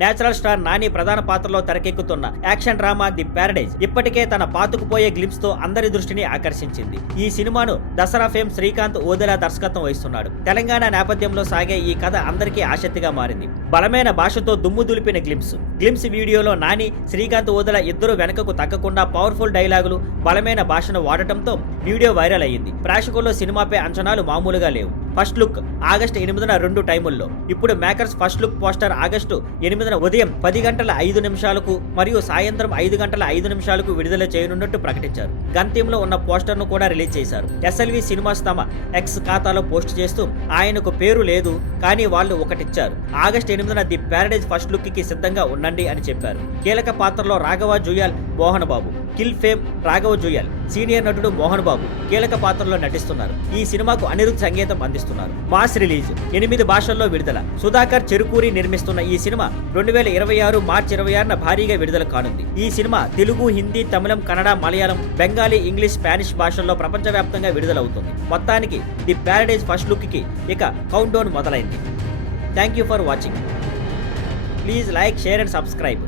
Natural star Nani ప్రధాన పాత్రలో తెరకెక్కుతున్న యాక్షన్ డ్రామా ది ప్యారడైజ్ ఇప్పటికే తన పాతుకుపోయే గ్లిమ్స్ తో అందరి దృష్టిని ఆకర్షించింది. ఈ సినిమాను దసరా ఫేమ్ శ్రీకాంత్ ఓదెలా దర్శకత్వం వహిస్తున్నాడు. తెలంగాణ నేపథ్యంలో సాగే ఈ కథ అందరికీ ఆసక్తిగా మారింది. బలమైన భాషతో దుమ్ము దులిపిన గ్లిమ్స్ వీడియోలో నాని, శ్రీకాంత్ ఓదెలా ఇద్దరు వెనకకు తగ్గకుండా పవర్ఫుల్ డైలాగులు, బలమైన భాషను వాడటంతో వీడియో వైరల్ అయ్యింది. ప్రేక్షకుల్లో సినిమాపై అంచనాలు మామూలుగా లేవు. ఫస్ట్ లుక్ ఆగస్టు 8న 2 టైముల్లో. ఇప్పుడు makers first look poster August 8న ఉదయం 10:05 మరియు సాయంత్రం 5:05 విడుదల చేయనున్నట్టు ప్రకటించారు. గంతింలో ఉన్న పోస్టర్ను కూడా రిలీజ్ చేశారు. ఎస్ఎల్వి సినిమాస్ తమ ఎక్స్ ఖాతాలో పోస్ట్ చేస్తూ ఆయనకు పేరు లేదు కానీ వాళ్ళు ఒకటిచ్చారు. ఆగస్టు 8న ది ప్యారడైజ్ ఫస్ట్ లుక్ కి సిద్ధంగా ఉండండి అని చెప్పారు. కీలక పాత్రలో రాఘవ జుయాల్, మోహన్ బాబు, కిల్ ఫేమ్ రాఘవ జుయాల్, సీనియర్ నటుడు మోహన్ బాబు కీలక పాత్రలో నటిస్తున్నారు. ఈ సినిమాకు అనిరుద్ధ్ సంగీతం అందిస్తున్నారు. మాస్ రిలీజ్ 8 భాషల్లో విడుదల. సుధాకర్ చెరుకూరి నిర్మిస్తున్న ఈ సినిమా 2026 మార్చి 26న భారీగా విడుదల కానుంది. ఈ సినిమా తెలుగు, హిందీ, తమిళం, కన్నడ, మలయాళం, బెంగాలీ, ఇంగ్లీష్, స్పానిష్ భాషల్లో ప్రపంచవ్యాప్తంగా విడుదలవుతుంది. మొత్తానికి ది ప్యారడైజ్ ఫస్ట్ లుక్ కి ఇక కౌంట్ డౌన్ మొదలైంది. Thank you for watching. Please like, share and subscribe.